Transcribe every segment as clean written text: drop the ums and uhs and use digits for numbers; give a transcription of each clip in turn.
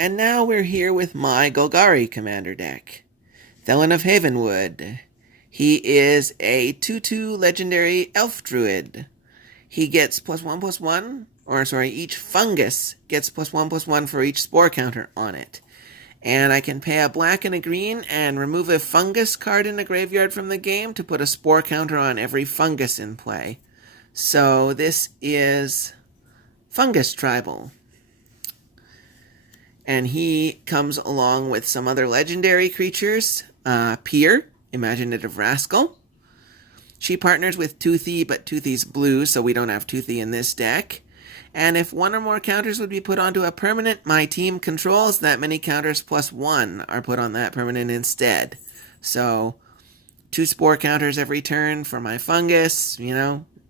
And now we're here with my Golgari commander deck. Thelon of Havenwood. He is a 2/2 legendary elf druid. He gets +1/+1, each fungus gets +1/+1 for each spore counter on it. And I can pay a black and a green and remove a fungus card in the graveyard from the game to put a spore counter on every fungus in play. So this is Fungus Tribal. And he comes along with some other legendary creatures. Pier, Imaginative Rascal. She partners with Toothy, but Toothy's blue, so we don't have Toothy in this deck. And if one or more counters would be put onto a permanent my team controls, that many counters +1 are put on that permanent instead. So 2 spore counters every turn for my fungus,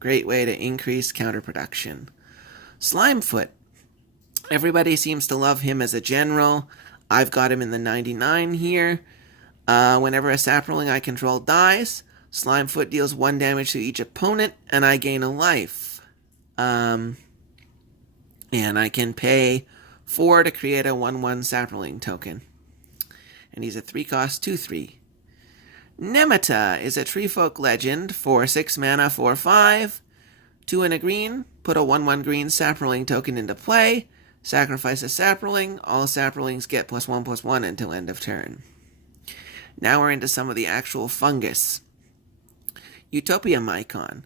great way to increase counter production. Slimefoot. Everybody seems to love him as a general. I've got him in the 99 here. Whenever a sapling I control dies, Slimefoot deals 1 damage to each opponent, and I gain a life. And I can pay 4 to create a 1/1 sapling token. And he's a 3-cost 2/3. Nemeta is a treefolk legend for 6 mana, 4/5. 2 and a green, put a 1/1 green sapling token into play. Sacrifice a sapling. All saplings get +1/+1 until end of turn. Now we're into some of the actual fungus. Utopia Mycon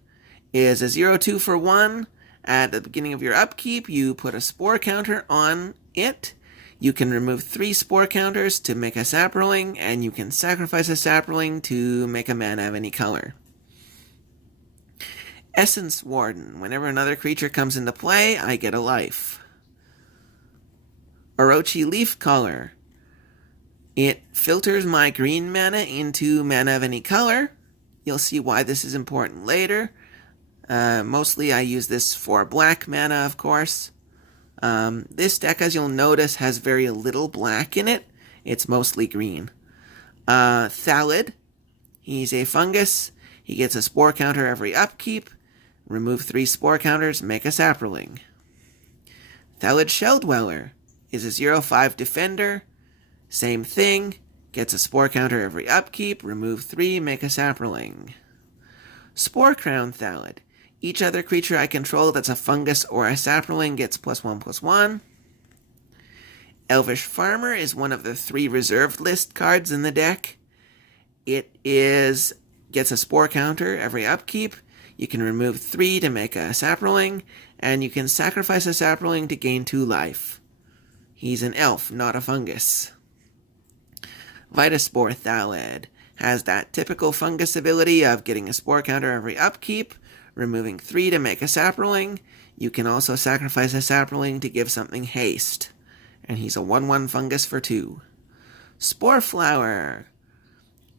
is a 0/2 for 1. At the beginning of your upkeep, you put a spore counter on it. You can remove 3 spore counters to make a sapling, and you can sacrifice a sapling to make a mana of any color. Essence Warden. Whenever another creature comes into play, I get a life. Orochi Leafcaller. It filters my green mana into mana of any color. You'll see why this is important later. Mostly I use this for black mana, of course. This deck, as you'll notice, has very little black in it. It's mostly green. Thalid. He's a fungus. He gets a spore counter every upkeep. Remove 3 spore counters, make a sapling. Thalid Shelldweller is a 0/5 defender. Same thing. Gets a spore counter every upkeep. Remove 3, make a sapling. Spore Crown Thalid. Each other creature I control that's a fungus or a sapling gets +1/+1. Elvish Farmer is one of the 3 reserved list cards in the deck. It gets a spore counter every upkeep. You can remove 3 to make a sapling, and you can sacrifice a sapling to gain 2 life. He's an elf, not a fungus. Vitaspore Thalid has that typical fungus ability of getting a spore counter every upkeep, removing 3 to make a sapling. You can also sacrifice a sapling to give something haste. And he's a 1/1 fungus for 2. Spore Flower.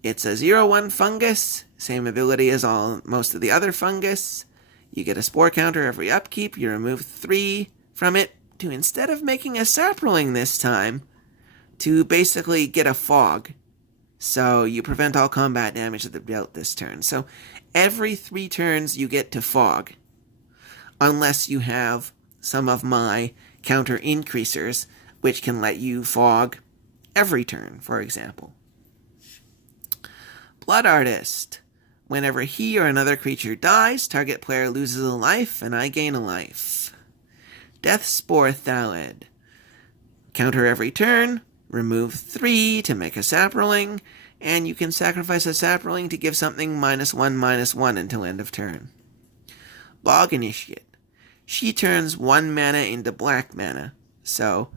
It's a 0/1 fungus. Same ability as most of the other fungus. You get a spore counter every upkeep. You remove 3 from it to, instead of making a sapling this time, to basically get a fog. So you prevent all combat damage that they're dealt this turn. So every 3 turns you get to fog. Unless you have some of my counter increasers, which can let you fog every turn, for example. Blood Artist. Whenever he or another creature dies, target player loses a life, and I gain a life. Deathspore Thalid. Counter every turn. Remove 3 to make a sapling, and you can sacrifice a sapling to give something -1/-1 until end of turn. Bog Initiate. She turns 1 mana into black mana. So,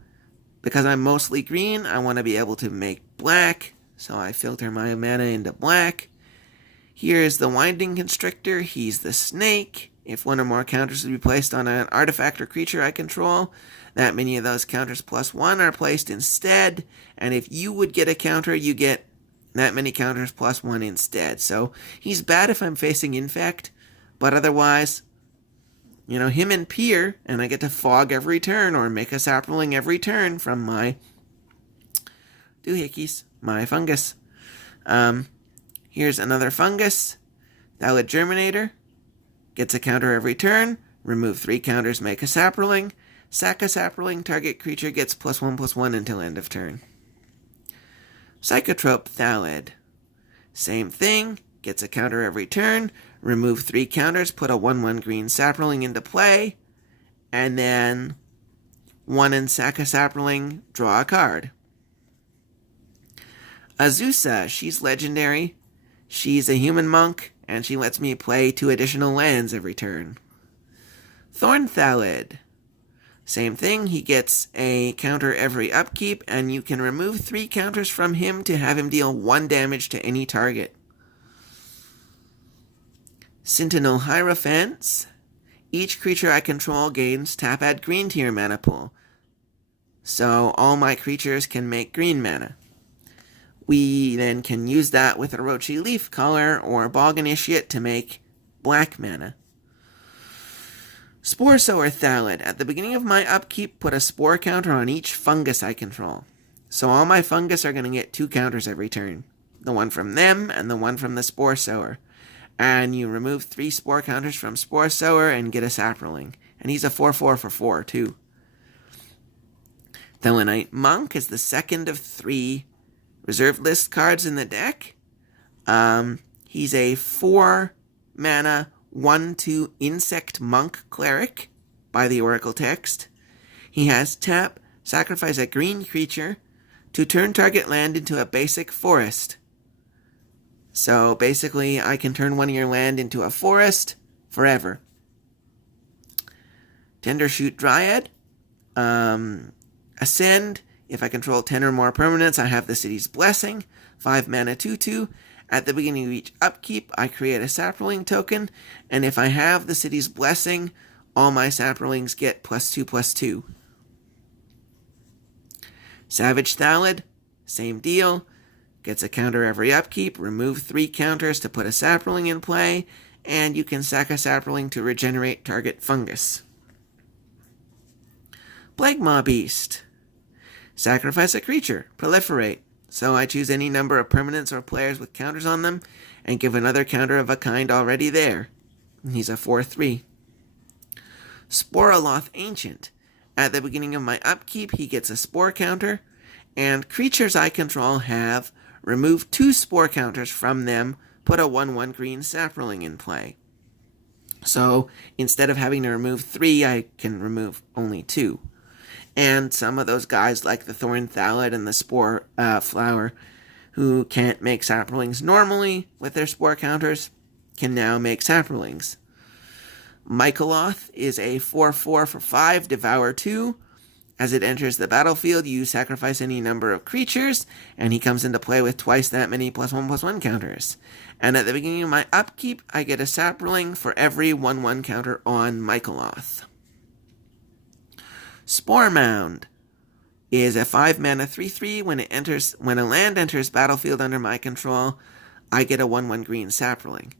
because I'm mostly green, I want to be able to make black, so I filter my mana into black. Here's the Winding Constrictor. He's the snake. If 1 or more counters would be placed on an artifact or creature I control, that many of those counters +1 are placed instead, and if you would get a counter, you get that many counters +1 instead. So he's bad if I'm facing Infect, but otherwise, him and Pier, and I get to fog every turn or make a sapling every turn from my doohickeys, my fungus. Here's another fungus. Thalid Germinator. Gets a counter every turn. Remove 3 counters, make a sapling. Sack a sapling, target creature gets +1/+1 until end of turn. Psychotrope Thelid. Same thing, gets a counter every turn, remove 3 counters, put a 1/1 green sapling into play, and then 1 and sack a sapling, draw a card. Azusa, she's legendary. She's a human monk, and she lets me play 2 additional lands every turn. Thorn Thelid. Same thing, he gets a counter every upkeep, and you can remove 3 counters from him to have him deal 1 damage to any target. Sentinel Hierophants. Each creature I control gains tap add green to your mana pool. So all my creatures can make green mana. We then can use that with Orochi Leafcaller or Bog Initiate to make black mana. Spore Sower Thelid. At the beginning of my upkeep, put a spore counter on each fungus I control. So all my fungus are going to get 2 counters every turn. The one from them and the one from the Spore Sower. And you remove 3 spore counters from Spore Sower and get a sapling. And he's a 4/4 for 4 too. Thelonite Monk is the second of 3 reserved list cards in the deck. He's a 4 mana 1/2 insect monk cleric by the Oracle text. He has tap, sacrifice a green creature to turn target land into a basic forest. So basically I can turn one of your land into a forest forever. Tendershoot Dryad. Ascend. If I control 10 or more permanents, I have the city's blessing. 5 mana 2/2. At the beginning of each upkeep, I create a sapling token, and if I have the city's blessing, all my saplings get +2/+2. Savage Thelid, same deal. Gets a counter every upkeep, remove 3 counters to put a sapling in play, and you can sack a sapling to regenerate target fungus. Plague Beast. Sacrifice a creature, proliferate. So I choose any number of permanents or players with counters on them, and give another counter of a kind already there. He's a 4/3. Sporoloth Ancient. At the beginning of my upkeep, he gets a spore counter, and creatures I control have remove 2 spore counters from them, put a 1/1 green sapling in play. So instead of having to remove 3, I can remove only 2. And some of those guys like the Thorn Thelid and the Spore Flower, who can't make saplings normally with their spore counters, can now make saplings. Michaeloth is a 4/4 for 5, Devour 2. As it enters the battlefield, you sacrifice any number of creatures, and he comes into play with twice that many +1/+1 counters. And at the beginning of my upkeep, I get a sapling for every 1/1 counter on Michaeloth. Spore Mound is a 5 mana 3/3. When a land enters battlefield under my control, I get a 1/1 green sapling.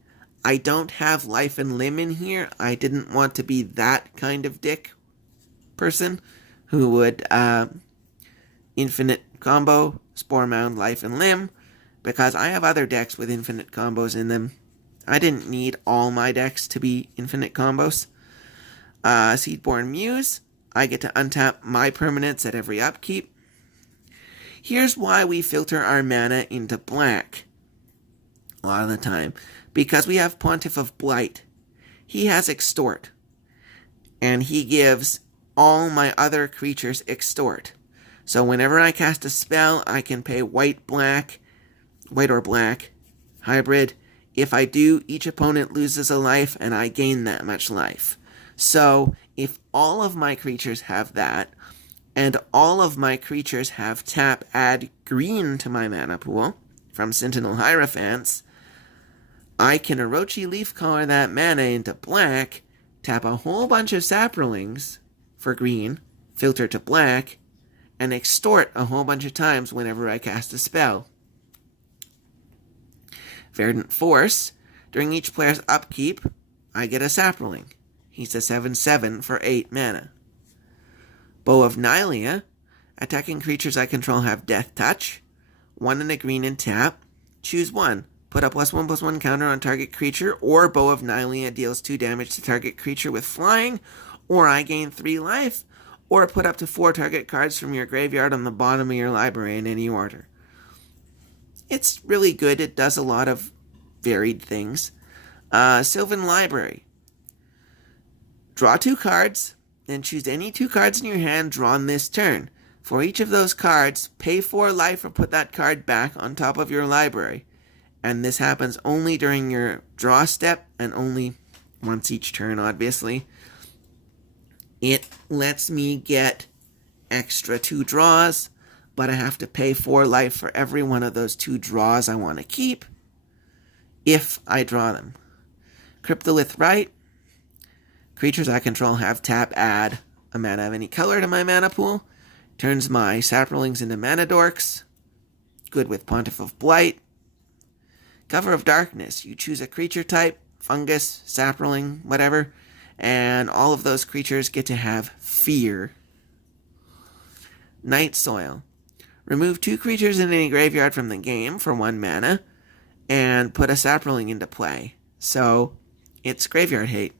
I don't have life and limb in here. I didn't want to be that kind of dick person who would infinite combo Spore Mound, life and limb, because I have other decks with infinite combos in them. I didn't need all my decks to be infinite combos. Seedborn Muse. I get to untap my permanents at every upkeep. Here's why we filter our mana into black a lot of the time. Because we have Pontiff of Blight. He has Extort. And he gives all my other creatures Extort. So whenever I cast a spell, I can pay white or black, hybrid. If I do, each opponent loses a life and I gain that much life. So if all of my creatures have that, and all of my creatures have tap add green to my mana pool from Sentinel Hierophants, I can Orochi Leafcaller that mana into black, tap a whole bunch of saplings for green, filter to black, and extort a whole bunch of times whenever I cast a spell. Verdant Force. During each player's upkeep, I get a sapling. He's a 7/7 for 8 mana. Bow of Nylea. Attacking creatures I control have Death Touch. 1 and a green and tap. Choose 1. Put a +1/+1 counter on target creature, or Bow of Nylea deals 2 damage to target creature with flying, or I gain 3 life, or put up to 4 target cards from your graveyard on the bottom of your library in any order. It's really good. It does a lot of varied things. Sylvan Library. Draw 2 cards, then choose any 2 cards in your hand drawn this turn. For each of those cards, pay 4 life or put that card back on top of your library. And this happens only during your draw step and only once each turn, obviously. It lets me get extra 2 draws, but I have to pay 4 life for every one of those 2 draws I want to keep if I draw them. Cryptolith Rite. Creatures I control have tap, add a mana of any color to my mana pool. Turns my saplings into mana dorks. Good with Pontiff of Blight. Cover of Darkness. You choose a creature type, fungus, sapling, whatever, and all of those creatures get to have fear. Night Soil. Remove 2 creatures in any graveyard from the game for 1 mana, and put a sapling into play. So, it's graveyard hate.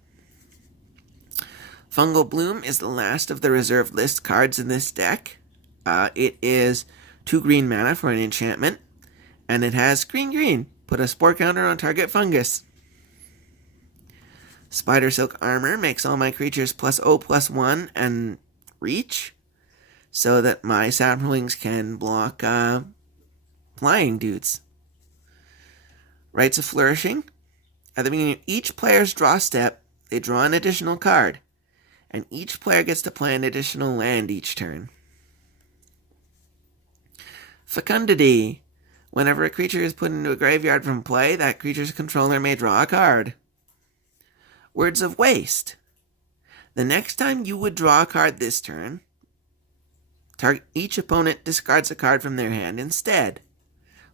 Fungal Bloom is the last of the reserved list cards in this deck. It is 2 green mana for an enchantment, and it has green. Put a spore counter on target fungus. Spider Silk Armor makes all my creatures +0/+1 and reach, so that my saplings can block flying dudes. Rites of Flourishing. At the beginning of each player's draw step, they draw an additional card, and each player gets to play an additional land each turn. Fecundity. Whenever a creature is put into a graveyard from play, that creature's controller may draw a card. Words of Waste. The next time you would draw a card this turn, each opponent discards a card from their hand instead,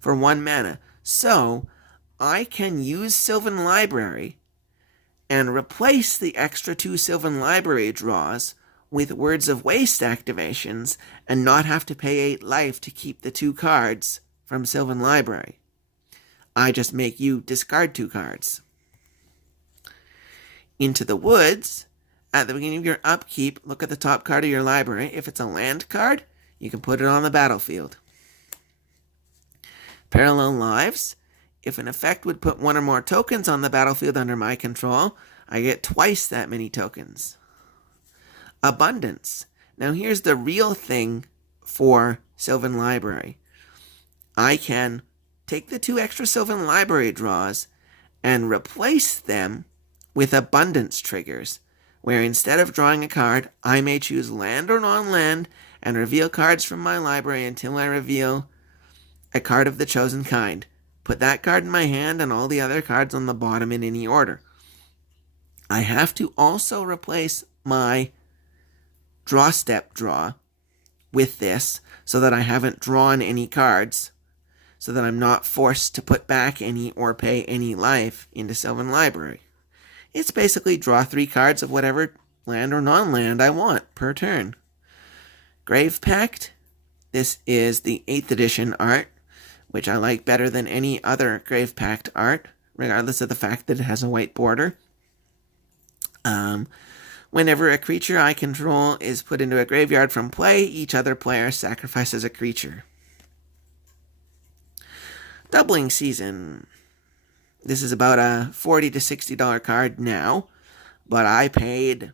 for 1 mana. So, I can use Sylvan Library and replace the extra 2 Sylvan Library draws with Words of Waste activations and not have to pay 8 life to keep the 2 cards from Sylvan Library. I just make you discard 2 cards. Into the Woods. At the beginning of your upkeep, look at the top card of your library. If it's a land card, you can put it on the battlefield. Parallel Lives. If an effect would put 1 or more tokens on the battlefield under my control, I get twice that many tokens. Abundance. Now here's the real thing for Sylvan Library. I can take the 2 extra Sylvan Library draws and replace them with Abundance triggers, where instead of drawing a card, I may choose land or non-land and reveal cards from my library until I reveal a card of the chosen kind. Put that card in my hand and all the other cards on the bottom in any order. I have to also replace my draw step draw with this so that I haven't drawn any cards, so that I'm not forced to put back any or pay any life into Sylvan Library. It's basically draw 3 cards of whatever land or non-land I want per turn. Grave Pact. This is the 8th edition art, which I like better than any other Grave Pact art, regardless of the fact that it has a white border. Whenever a creature I control is put into a graveyard from play, each other player sacrifices a creature. Doubling Season. This is about a $40 to $60 card now, but I paid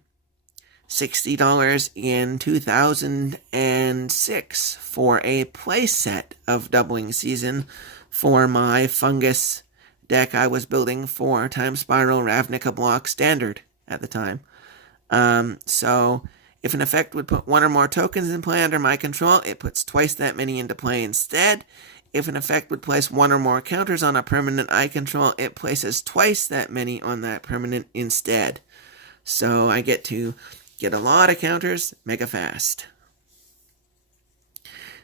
$60 in 2006 for a playset of Doubling Season for my fungus deck I was building for Time Spiral Ravnica Block Standard at the time. So if an effect would put 1 or more tokens in play under my control, it puts twice that many into play instead. If an effect would place 1 or more counters on a permanent I control, it places twice that many on that permanent instead. So I get to get a lot of counters mega fast.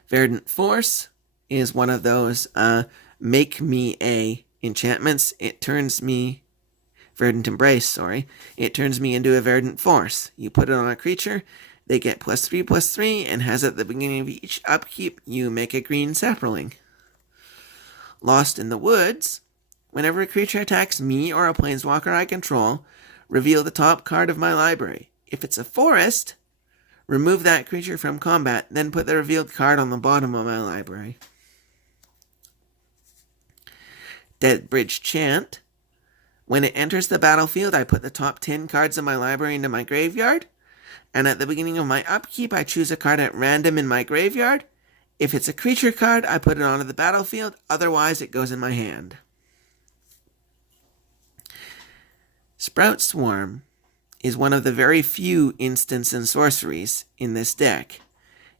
Verdant Force is one of those make me a enchantments. It turns me Verdant Embrace, It turns me into a Verdant Force. You put it on a creature, they get +3/+3, and has at the beginning of each upkeep, you make a green sapling. Lost in the Woods. Whenever a creature attacks me or a planeswalker I control, reveal the top card of my library. If it's a forest, Remove that creature from combat, then put the revealed card on the bottom of my library. Deadbridge Chant. When it enters the battlefield, I put the top 10 cards of my library into my graveyard, and at the beginning of my upkeep, I choose a card at random in my graveyard. If it's a creature card, I put it onto the battlefield, otherwise it goes in my hand. Sprout Swarm is one of the very few instants and sorceries in this deck.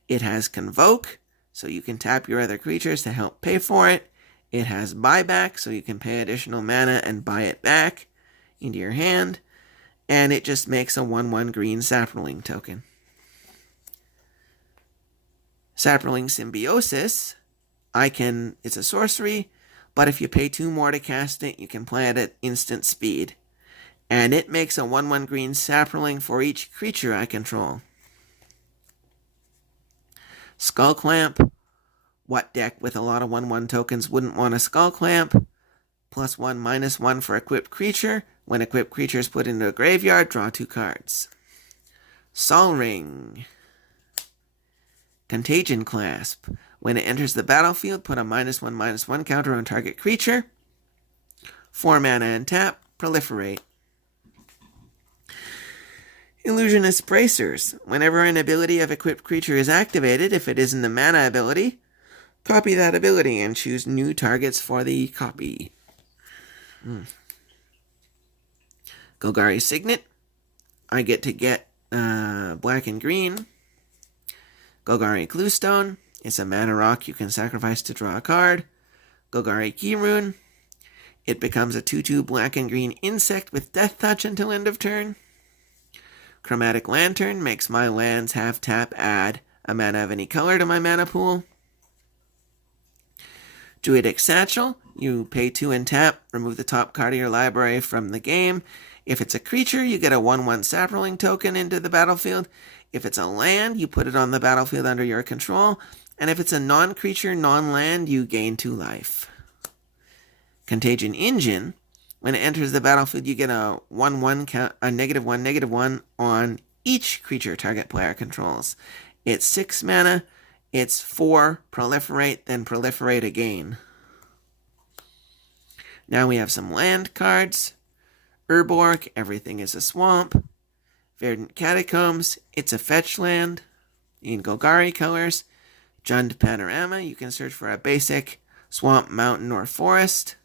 It has Convoke, so you can tap your other creatures to help pay for it. It has Buyback, so you can pay additional mana and buy it back into your hand. And it just makes a 1/1 green Saproling token. Saproling Symbiosis, it's a sorcery, but if you pay 2 more to cast it, you can play it at instant speed. And it makes a 1/1 green Saproling for each creature I control. Skull Clamp. What deck with a lot of 1/1 tokens wouldn't want a Skull Clamp? +1/-1 for equipped creature. When equipped creature is put into a graveyard, draw 2 cards. Sol Ring. Contagion Clasp. When it enters the battlefield, put a -1/-1 counter on target creature. 4 mana and tap. Proliferate. Illusionist Bracers. Whenever an ability of equipped creature is activated, if it isn't a mana ability, copy that ability and choose new targets for the copy. Golgari Signet. I get to get black and green. Golgari Cluestone. It's a mana rock you can sacrifice to draw a card. Golgari Keyrune. It becomes a 2/2 black and green insect with Death Touch until end of turn. Chromatic Lantern makes my lands have tap add a mana of any color to my mana pool. Druidic Satchel. You pay 2 and tap, remove the top card of your library from the game. If it's a creature, you get a 1/1 Saproling token into the battlefield. If it's a land, you put it on the battlefield under your control. And if it's a non-creature, non-land, you gain 2 life. Contagion Engine. When it enters the battlefield, you get a 1/1 a -1/-1 on each creature target player controls. It's 6 mana. It's 4 proliferate, then proliferate again. Now we have some land cards. Urborg, everything is a swamp. Verdant Catacombs, it's a fetch land. In Golgari colors. Jund Panorama, you can search for a basic swamp, mountain, or forest.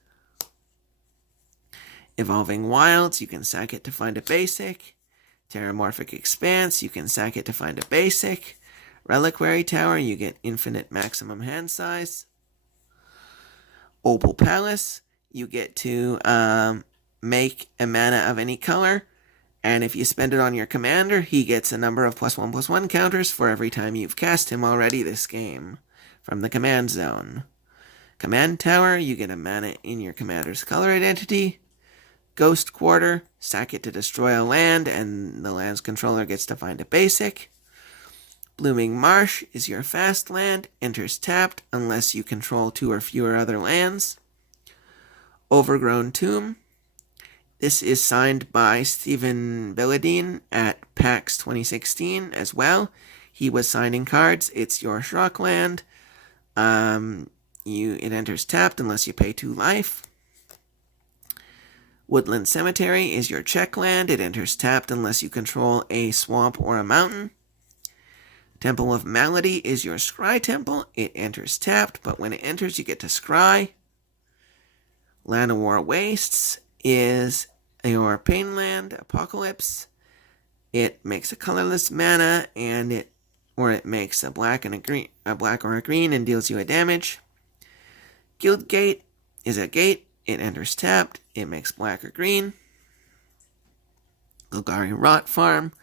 Evolving Wilds, you can sack it to find a basic. Terramorphic Expanse, you can sack it to find a basic. Reliquary Tower, you get infinite maximum hand size. Opal Palace, you get to make a mana of any color, and if you spend it on your commander, he gets a number of +1/+1 counters for every time you've cast him already this game from the command zone. Command Tower, you get a mana in your commander's color identity. Ghost Quarter, sack it to destroy a land, and the land's controller gets to find a basic. Blooming Marsh is your fast land, enters tapped unless you control 2 or fewer other lands. Overgrown Tomb. This is signed by Stephen Belladine at PAX 2016 as well. He was signing cards. It's your Shrock land. It enters tapped unless you pay 2 life. Woodland Cemetery is your check land. It enters tapped unless you control a swamp or a mountain. Temple of Malady is your Scry Temple. It enters tapped, but when it enters, you get to scry. Llanowar Wastes is your Pain Land, Apocalypse. It makes a colorless mana, and it makes a black and a black or a green, and deals you a damage. Guildgate is a gate. It enters tapped. It makes black or green. Golgari Rot Farm.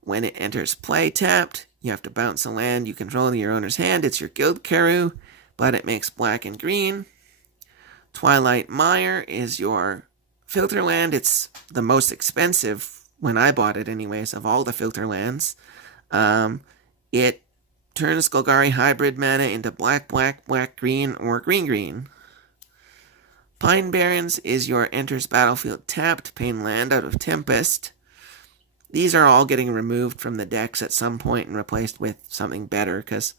When it enters play tapped, you have to bounce a land you control in your owner's hand. It's your Guild Carew, but it makes black and green. Twilight Mire is your filter land. It's the most expensive, when I bought it anyways, of all the filter lands. It turns Golgari hybrid mana into black, black, black, green, or green, green. Pine Barrens is your enters battlefield tapped pain land out of Tempest. these are all getting removed from the decks at some point and replaced with something better, because,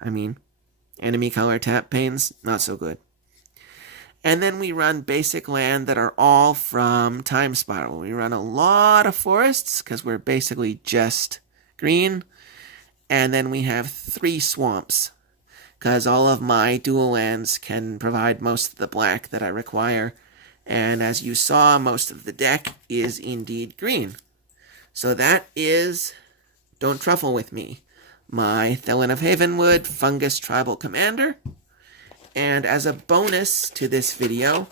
I mean, enemy color tap pains, not so good. And then we run basic land that are all from Time Spiral. We run a lot of forests, because we're basically just green. And then we have 3 swamps, because all of my dual lands can provide most of the black that I require. And as you saw, most of the deck is indeed green. So that is Don't Truffle With Me, my Thelon of Havenwood Fungus Tribal Commander. And as a bonus to this video,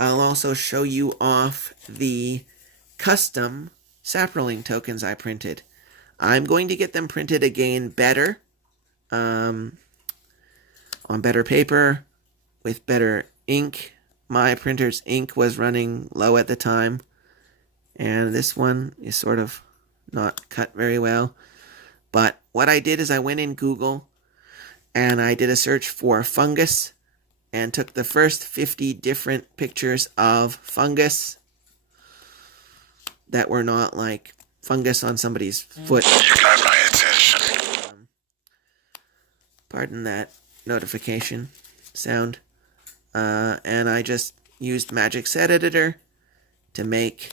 I'll also show you off the custom Saproling tokens I printed. I'm going to get them printed again better, on better paper, with better ink. My printer's ink was running low at the time, and this one is sort of not cut very well. But what I did is I went in Google, and I did a search for fungus, and took the first 50 different pictures of fungus that were not like fungus on somebody's foot. You got my attention. Pardon that notification sound. And I just used Magic Set Editor to make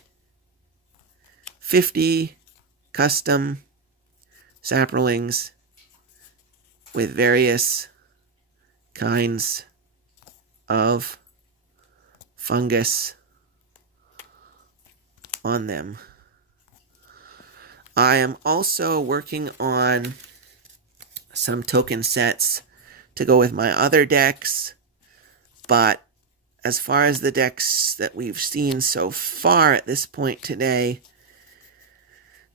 50 custom saprolings with various kinds of fungus on them. I am also working on some token sets to go with my other decks, but as far as the decks that we've seen so far at this point today,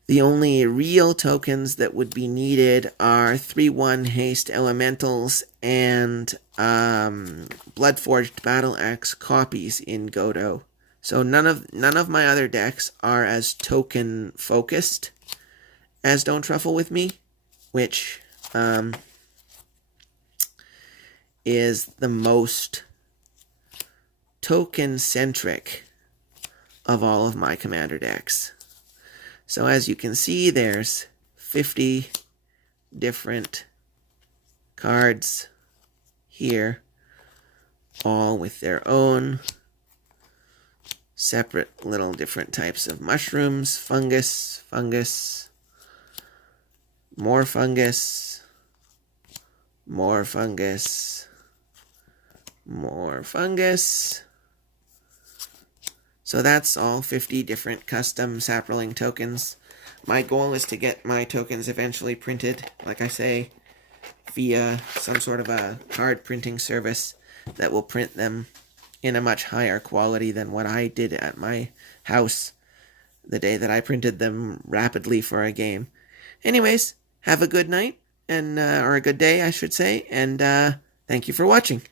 the only real tokens that would be needed are 3/1 haste elementals and Bloodforged Battle Axe copies in Godo. So none of my other decks are as token focused as Don't Truffle With Me, which is the most token centric of all of my commander decks. So as you can see, there's 50 different cards here, all with their own separate little different types of mushrooms, fungus, more fungus, more fungus, more fungus. So that's all 50 different custom Saproling tokens. My goal is to get my tokens eventually printed, like I say, via some sort of a card printing service that will print them in a much higher quality than what I did at my house the day that I printed them rapidly for a game. Anyways, have a good night, and or a good day, I should say, and thank you for watching.